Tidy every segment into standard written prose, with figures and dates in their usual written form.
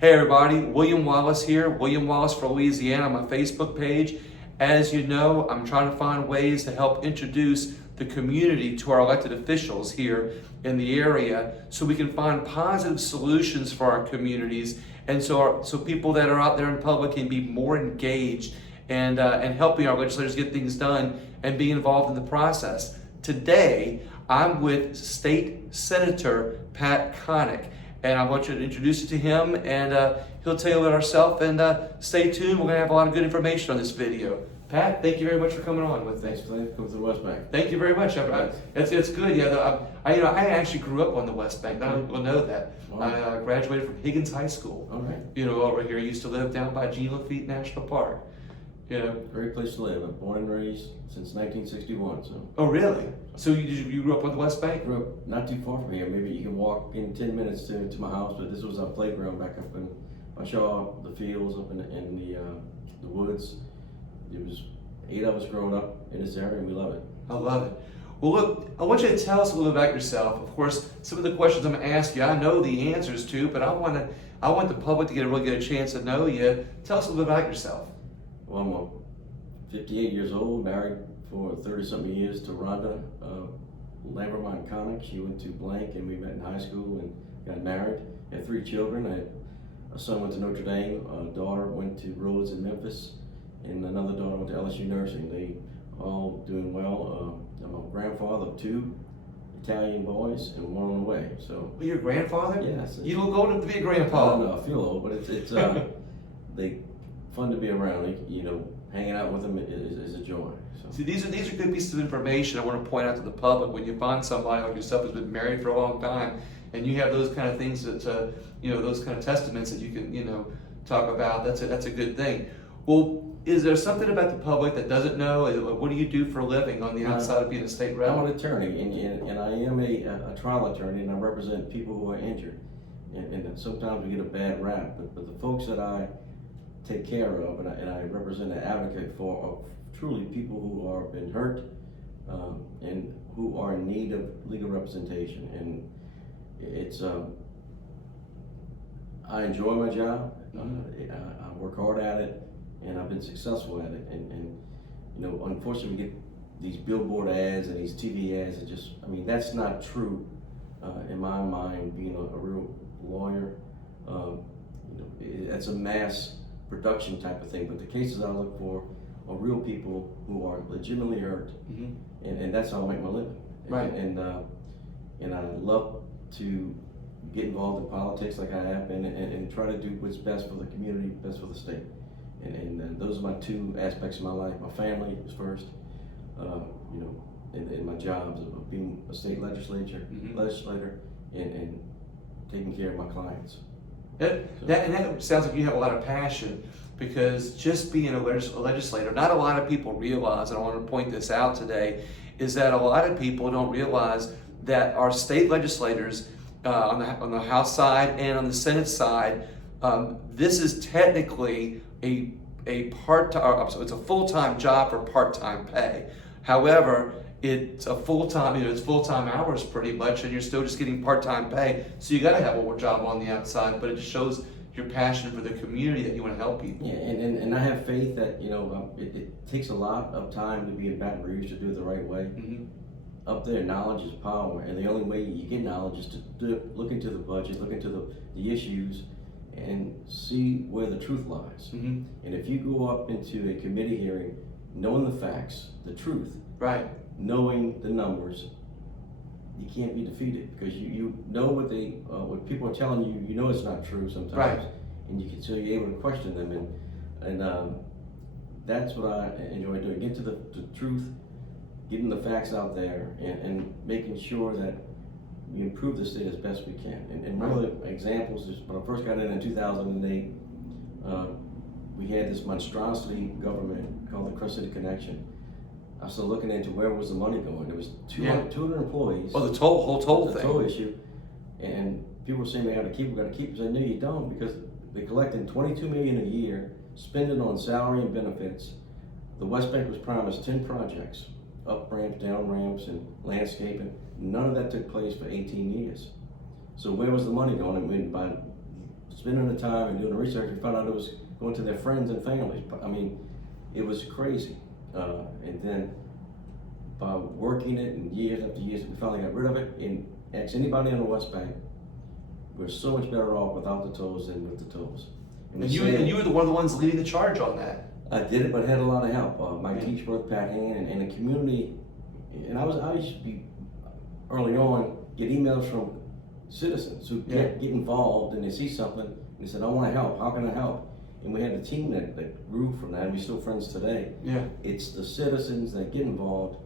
Hey everybody, William Wallace here, William Wallace for Louisiana on my Facebook page. As you know, I'm trying to find ways to help introduce the community to our elected officials here in the area so we can find positive solutions for our communities and so people that are out there in public can be more engaged and helping our legislators get things done and be involved in the process. Today, I'm with State Senator Pat Connick. And I want you to introduce you to him, and he'll tell you about himself. And stay tuned. We're going to have a lot of good information on this video. Pat, thank you very much for coming on with me. Thanks, Glenn. Come to the West Bank. Thank you very much. It's good. Yeah, I actually grew up on the West Bank. I don't know that. Wow. I graduated from Higgins High School. Okay. Over here. I used to live down by Jean Lafitte National Park. Great place to live. I'm born and raised since 1961. So. Oh, really? So you grew up on the West Bank? Grew up not too far from here. Maybe you can walk in 10 minutes to my house. But this was our playground back up in Shaw, the fields up in the woods. It was 8 of us growing up in this area, and we love it. I love it. Well, look, I want you to tell us a little about yourself. Of course, some of the questions I'm going to ask you, I know the answers to, but I want the public to really get a chance to know you. Tell us a little bit about yourself. Well, I'm 58 years old, married for 30-something years to Rhonda Lambermont Connick. She went to Blank, and we met in high school and got married. Had 3 children. A son went to Notre Dame, a daughter went to Rhodes in Memphis, and another daughter went to LSU Nursing. They all doing well. I'm a grandfather of 2 Italian boys and 1 on the way. So. Well, you're a grandfather? Yes. You look old enough to be a grandpa. I don't know, I feel old, but it's they fun to be around. Hanging out with them is a joy. So. See, these are good pieces of information I want to point out to the public. When you find somebody like yourself who's been married for a long time, and you have those kind of things that those kind of testaments that you can talk about, that's a good thing. Well, is there something about the public that doesn't know? What do you do for a living on the outside of being a state rep? I'm an attorney, and I am a trial attorney, and I represent people who are injured. And sometimes we get a bad rap, but the folks that I take care of and I represent and advocate for are truly people who have been hurt and who are in need of legal representation. And it's I enjoy my job. I work hard at it, and I've been successful at it. And unfortunately, we get these billboard ads and these TV ads. That's not true in my mind. Being a real lawyer, that's a mass production type of thing, but the cases I look for are real people who are legitimately hurt, and that's how I make my living. Right. And I love to get involved in politics like I have been, and try to do what's best for the community, best for the state. And those are my 2 aspects of my life. My family is first, and my jobs of being a state legislator, and taking care of my clients. That sounds like you have a lot of passion, because just being a legislator, not a lot of people realize, and I want to point this out today, is that a lot of people don't realize that our state legislators on the House side and on the Senate side, this is technically a part-time, so it's a full-time job for part-time pay. However, it's a full-time, it's full-time hours pretty much, and you're still just getting part-time pay. So you got to have a job on the outside, but it just shows your passion for the community, that you want to help people. Yeah, and I have faith that it takes a lot of time to be in Baton Rouge to do it the right way. Up there, knowledge is power, and the only way you get knowledge is to look into the budget, look into the issues, and see where the truth lies. And if you go up into a committee hearing knowing the facts, the truth, right, knowing the numbers, you can't be defeated, because you know what people are telling you. You know it's not true sometimes, right, and so you're able to question them, and that's what I enjoy doing. Get to the truth, getting the facts out there, and making sure that we improve the state as best we can. And one of the examples is when I first got in 2008, we had this monstrosity government called the Crescent City Connection. I started looking into where was the money going. There was 200 employees. Oh, the whole thing. The toll issue. And people were saying we got to keep it. I said, no, you don't, because they're collecting $22 million a year, spending on salary and benefits. The West Bank was promised 10 projects, up ramps, down ramps, and landscaping. None of that took place for 18 years. So where was the money going? I mean, by spending the time and doing the research, we found out it was going to their friends and families. I mean, it was crazy. And then by working it and years after years, we finally got rid of it. And ask anybody on the West Bank, we're so much better off without the tolls than with the tolls. And you were one of the ones leading the charge on that. I did it, but had a lot of help. Mike Teachworth, Pat Hand, and the community. And I used to be early on get emails from citizens who get involved and they see something and they said, I want to help. How can I help? And we had a team that grew from that, and we're still friends today. Yeah. It's the citizens that get involved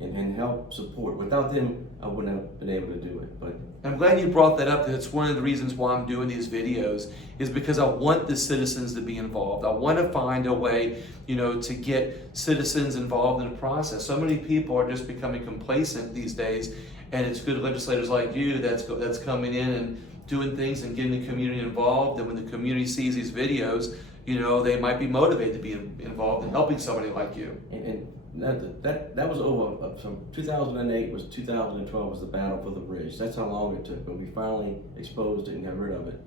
and help support. Without them, I wouldn't have been able to do it. But I'm glad you brought that up. That's one of the reasons why I'm doing these videos, is because I want the citizens to be involved. I want to find a way, to get citizens involved in the process. So many people are just becoming complacent these days, and it's good legislators like you that's coming in and doing things and getting the community involved. And when the community sees these videos, they might be motivated to be involved in helping somebody like you. And that was over from 2008 was 2012 was the battle for the bridge. That's how long it took, but we finally exposed it and got rid of it.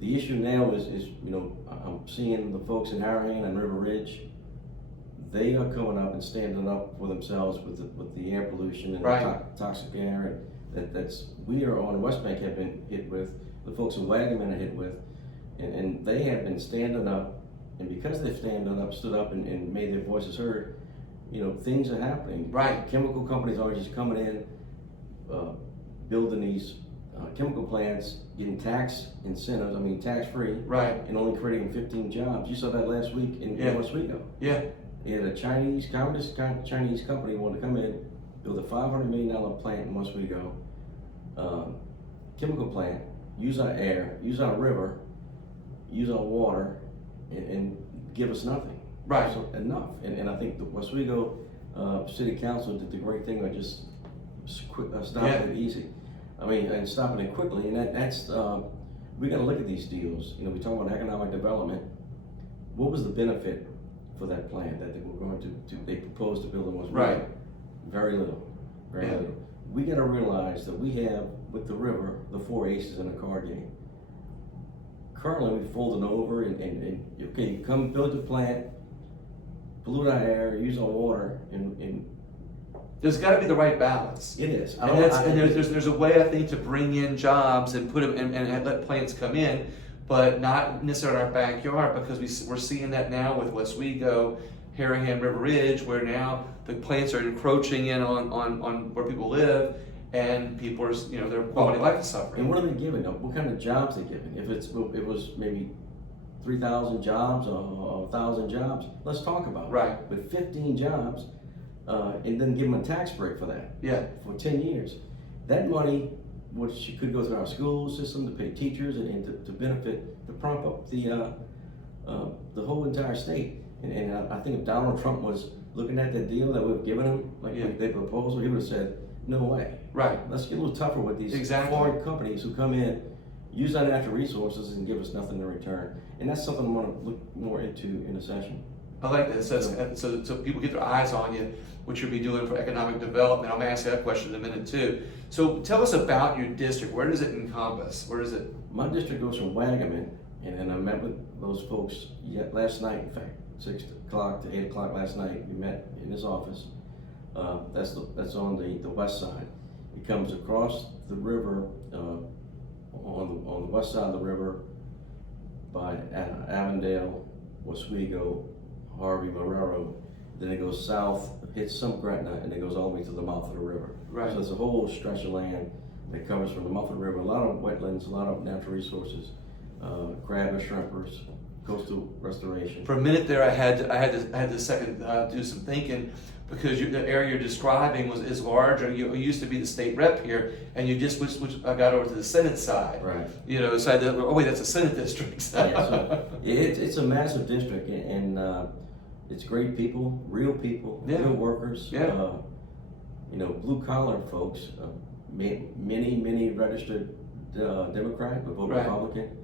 The issue now is I'm seeing the folks in Harahan and River Ridge. They are coming up and standing up for themselves with the air pollution and the toxic air, and that's we are on the West Bank have been hit with. The folks in Wagaman are hit with, and they have been standing up, and because they've stood up and made their voices heard. Things are happening. Right. Chemical companies are just coming in, building these chemical plants, getting tax incentives, tax-free. Right. And only creating 15 jobs. You saw that last week in Oswego. Yeah. They had a communist Chinese company wanted to come in, build a $500 million plant in Oswego, chemical plant, use our air, use our river, use our water, and give us nothing. Right. So enough. And I think the Oswego City Council did the great thing by just stopping it easy. And stopping it quickly. And that's we got to look at these deals. We talk about economic development. What was the benefit for that plant that they were going to they proposed to build in Oswego? Right. Very little. Very little. We got to realize that we have with the river the 4 aces in a card game. Currently, we're folding over and okay, come build your plant. Pollute our air, use our water, and there's got to be the right balance. It is. And there's a way, I think, to bring in jobs and put them and let plants come in, but not necessarily in our backyard, because we're seeing that now with Oswego, Harahan, River Ridge, where now the plants are encroaching in on where people live, and people are, their quality of life is suffering. And what are they giving them? What kind of jobs are they giving? If it was maybe 3,000 jobs or 1,000 jobs, let's talk about it. Right. But 15 jobs, and then give them a tax break for that. Yeah. For 10 years. That money, which could go through our school system to pay teachers and to benefit, to prop up the whole entire state. And I think if Donald Trump was looking at that deal that we've given him, like they proposed, he would have said, no way. Right. Let's get a little tougher with these foreign companies who come in, use our natural resources and give us nothing in return. And that's something I want to look more into in a session. I like that. So people get their eyes on you, what you'll be doing for economic development. I'm going to ask you that question in a minute too. So tell us about your district. Where does it encompass? Where is it? My district goes from Wagaman, and I met with those folks last night, in fact, 6 o'clock to 8 o'clock last night. We met in his office. That's on the west side. It comes across the river on the west side of the river by Avondale, Oswego, Harvey, Marrero. Then it goes south, hits some Gretna, and it goes all the way to the mouth of the river. Right. So it's a whole stretch of land that covers from the mouth of the river, a lot of wetlands, a lot of natural resources, crabbers, shrimpers, coastal restoration. For a minute there, I had to second do some thinking, because the area you're describing is larger. You used to be the state rep here, and you just got over to the Senate side. Right. Side that, oh wait, that's a Senate district. It's a massive district, and it's great people, real real workers. Yeah. Blue collar folks. Many registered Democrat, but vote Republican.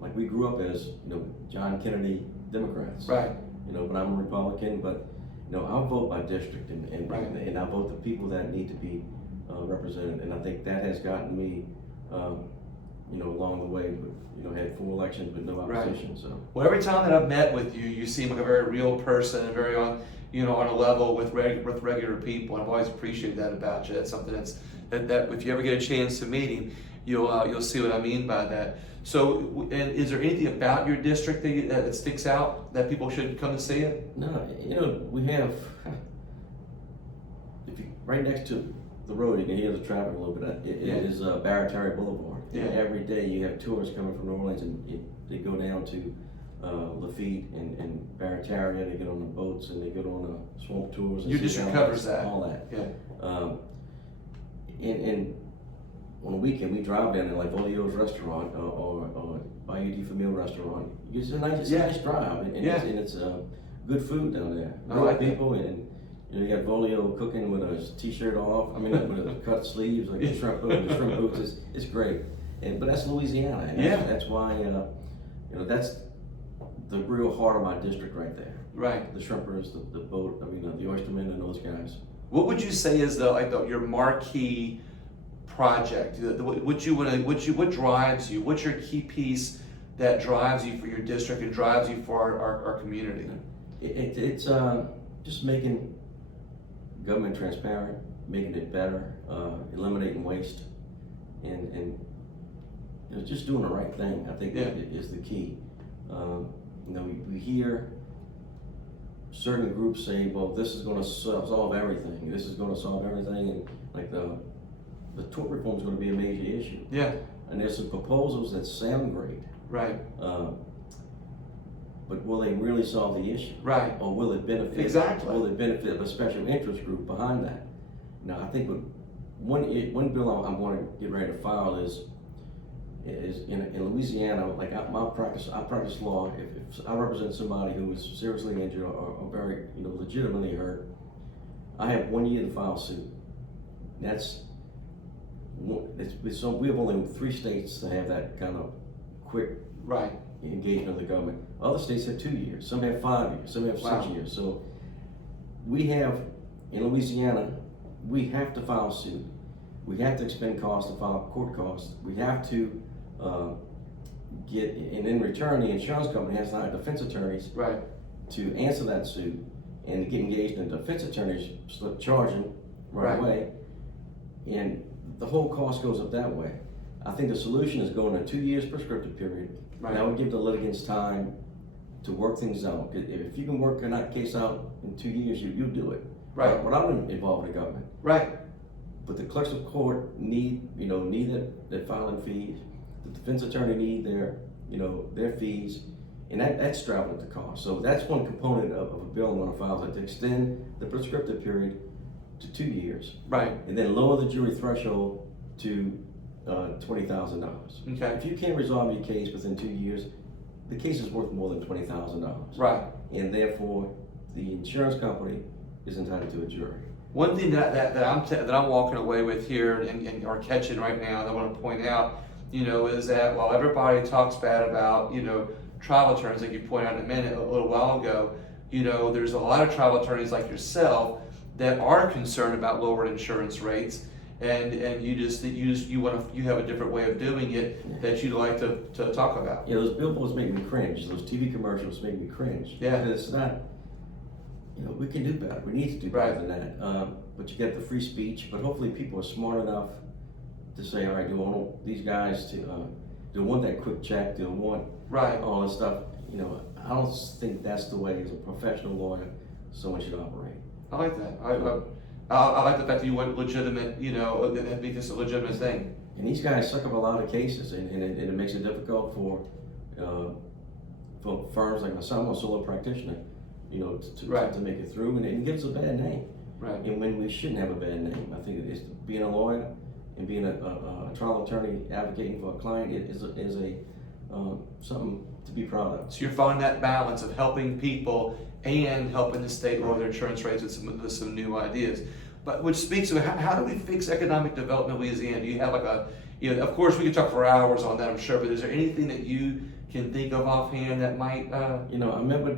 Like we grew up as John Kennedy Democrats. Right. But I'm a Republican, but I'll vote by district, and I vote the people that need to be represented, and I think that has gotten me along the way, but, had 4 elections with no opposition, so. Well, every time that I've met with you, you seem like a very real person and very on a level with regular people. And I've always appreciated that about you. That's something that if you ever get a chance to meet him, you'll see what I mean by that. So, and is there anything about your district that sticks out that people should come to see it? No, we have, right next to the road, you can hear the traffic a little bit. It is Barataria Boulevard. Yeah. And every day you have tourists coming from New Orleans, and they go down to Lafitte and Barataria. They get on the boats and they go on swamp tours. Your district covers that. All that. Yeah. And on the weekend we drive down there, like Olio's restaurant or Bayou de Famille restaurant. It's a nice drive, and it's good food down there. I like people and. You got Volio cooking with a t-shirt off. I mean, with a cut sleeves, like the shrimp boots. It's great, but that's Louisiana. And that's why that's the real heart of my district right there. Right. The shrimpers, the boat. I mean, the oystermen and those guys. What would you say is your marquee project? What drives you? What's your key piece that drives you for your district and drives you for our community? It's just making government transparent, making it better, eliminating waste, and just doing the right thing. I think that is the key. We hear certain groups say, "Well, this is going to solve everything. This is going to solve everything," and like the tort reform is going to be a major issue. Yeah. And there's some proposals that sound great. Right. But will they really solve the issue? Right. Or will it benefit? Exactly. Will it benefit a special interest group behind that? Now, I think one bill I'm going to get ready to file is in Louisiana. Like I practice law. If I represent somebody who is seriously injured or very legitimately hurt, I have 1 year to file suit. So we have only 3 states to have that kind of quick engagement of the government. Other states have 2 years, some have 5 years, some have 6 years. So we have, in Louisiana, we have to file suit. We have to expend costs to file court costs. We have to and in return, the insurance company has to hire defense attorneys to answer that suit and get engaged in defense attorneys charging right away. And the whole cost goes up that way. I think the solution is going to 2 years prescriptive period. That would give the litigants time to work things out. If you can work a case out in 2 years, you do it. Right. Without involving the government. Right. But the clerks of court need their filing fees. The defense attorney need their fees, and that's traveling the cost. So that's one component of a bill I'm going to file, to extend the prescriptive period to 2 years. Right. And then lower the jury threshold to $20,000. Okay. If you can't resolve your case within 2 years, the case is worth more than $20,000. Right. And therefore, the insurance company is entitled to a jury. One thing that I'm walking away with here and are catching right now, and I want to point out, is that while everybody talks bad about trial attorneys, like you pointed out a little while ago, there's a lot of trial attorneys like yourself that are concerned about lowered insurance rates. And you have a different way of doing it that you'd like to talk about. Yeah, those billboards make me cringe. Those TV commercials make me cringe. Yeah, because it's not. We can do better. We need to do better than that. But you get the free speech. But hopefully, people are smart enough to say, all right, do I want these guys to want that quick check? Do I want all this stuff? I don't think that's the way, as a professional lawyer, someone should operate. I like that. I like the fact that you went legitimate, that makes this a legitimate thing. And these guys suck up a lot of cases, and it makes it difficult for firms like myself. I'm a solo practitioner, to make it through, and it gives a bad name. Right. And when we shouldn't have a bad name, I think it's being a lawyer and being a trial attorney advocating for a client is something to be proud of. So you're finding that balance of helping people and helping the state lower their insurance rates with some new ideas. But which speaks to how do we fix economic development in Louisiana? Do you have of course we could talk for hours on that, I'm sure, but is there anything that you can think of offhand that might? I remember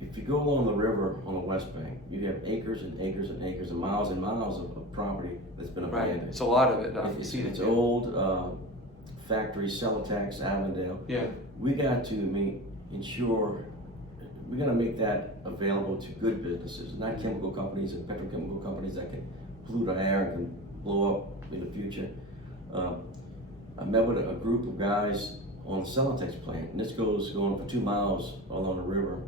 if you go along the river on the west bank, you have acres and acres and acres and miles of property that's been abandoned. It's a lot of it. It's old factories, Celotex, Avondale. Yeah. We got to ensure, we got to make that available to good businesses, not chemical companies and petrochemical companies that can pollute our air and can blow up in the future. I met with a group of guys on the Celotex plant, and this going for 2 miles along the river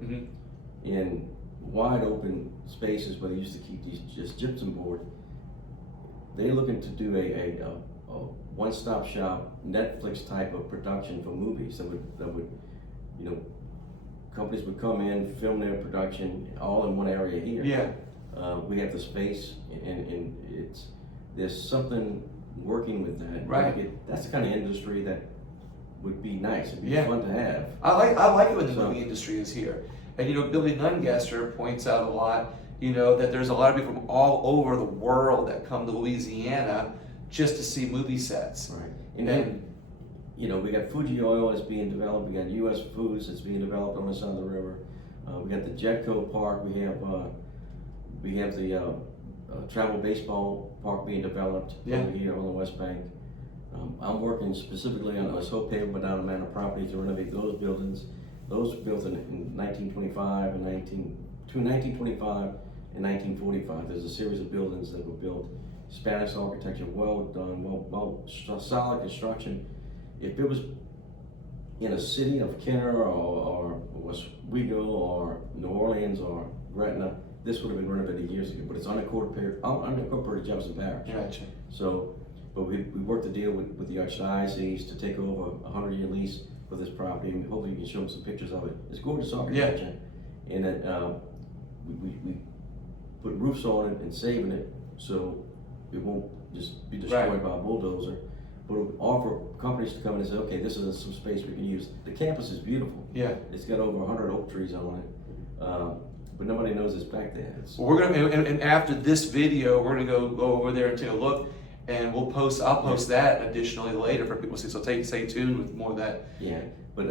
in wide open spaces where they used to keep these just gypsum board. They're looking to do a one-stop shop Netflix type of production for movies that would, you know, companies would come in, film their production all in one area here. Yeah. We have the space, and there's something working with that. Right. That's the kind of industry that would be nice. It'd be fun to have. I like it when the movie industry is here. And you know, Billy Nungesser points out a lot, you know, that there's a lot of people from all over the world that come to Louisiana just to see movie sets. Right. And then, you know, we got Fuji Oil that's being developed. We got U.S. Foods that's being developed on the side of the river. We got the Jetco Park. We have the travel baseball park being developed over here on the West Bank. I'm working specifically on a Madonna Manor property to renovate those buildings. Those were built in 1925 and 1925 and 1945. There's a series of buildings that were built. Spanish architecture, well done, solid construction. If it was in a city of Kenner or Oswego or New Orleans or Gretna, this would have been renovated years ago. But it's unincorporated Jefferson Parish. Gotcha. So, but we worked a deal with the Archdiocese to take over a 100-year lease for this property, and hopefully you can show them some pictures of it. It's gorgeous architecture, and then we put roofs on it and saving it so it won't just be destroyed by a bulldozer. But we'll offer companies to come in and say, okay, this is some space we can use. The campus is beautiful. Yeah, it's got over 100 oak trees on it, but nobody knows it's back there. Well, we're gonna and after this video, we're gonna go over there and take a look. And I'll post that additionally later for people to see. So stay tuned with more of that. Yeah, but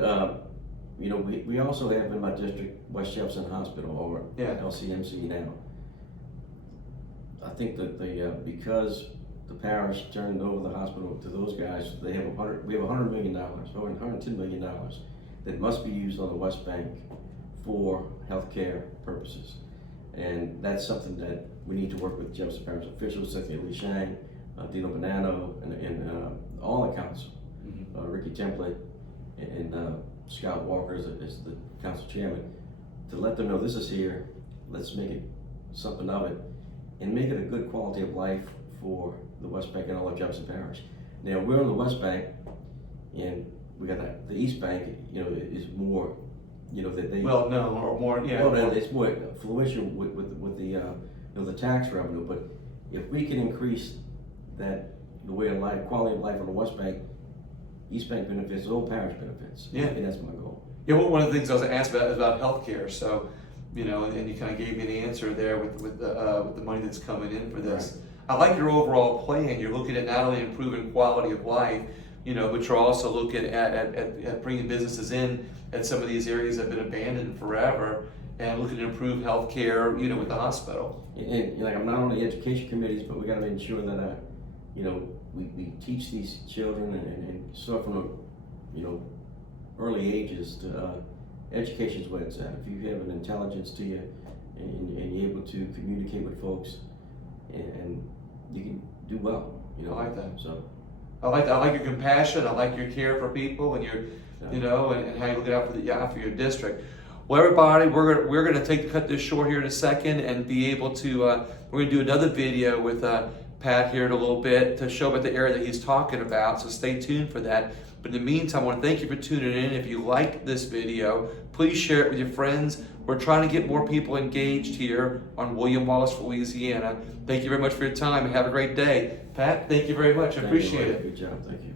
you know, we also have in my district West Jefferson Hospital, or LCMC now. I think that because the parish turned over the hospital to those guys, we have $100 million, over $110 million that must be used on the West Bank for healthcare purposes, and that's something that we need to work with Jefferson Parish officials, Cynthia Lee Shang, Dino Bonanno, and all the council, Ricky Template, and Scott Walker is the council chairman, to let them know this is here. Let's make it something of it, and make it a good quality of life for the West Bank and all of Jefferson Parish. Now we're on the West Bank, and we got the East Bank. You know, is more, you know, that they it's more fluid with the you know, the tax revenue. But if we can increase that, the way of life, quality of life on the West Bank, East Bank benefits, the whole parish benefits. Yeah, and that's my goal. Yeah, well, one of the things I was asked about is about healthcare. So, you know, and you kind of gave me the answer there with the money that's coming in for this. Right. I like your overall plan. You're looking at not only improving quality of life, you know, but you're also looking at bringing businesses in at some of these areas that have been abandoned forever, and looking to improve healthcare, you know, with the hospital. And like, I'm not on the education committees, but we got to ensure that you know, we teach these children and start from you know, early ages to education's where it's at. If you have an intelligence to you and you're able to communicate with folks, and you can do well. You know, I like that. So I like your compassion. I like your care for people, and your you know, and how you look out for your district. Well, everybody, we're gonna cut this short here in a second, and be able to we're gonna do another video with Pat here in a little bit to show about the area that he's talking about. So stay tuned for that. But in the meantime, I want to thank you for tuning in. If you liked this video, please share it with your friends. We're trying to get more people engaged here on William Wallace, Louisiana. Thank you very much for your time, and have a great day. Pat, thank you very much. I appreciate it. Good job. Thank you.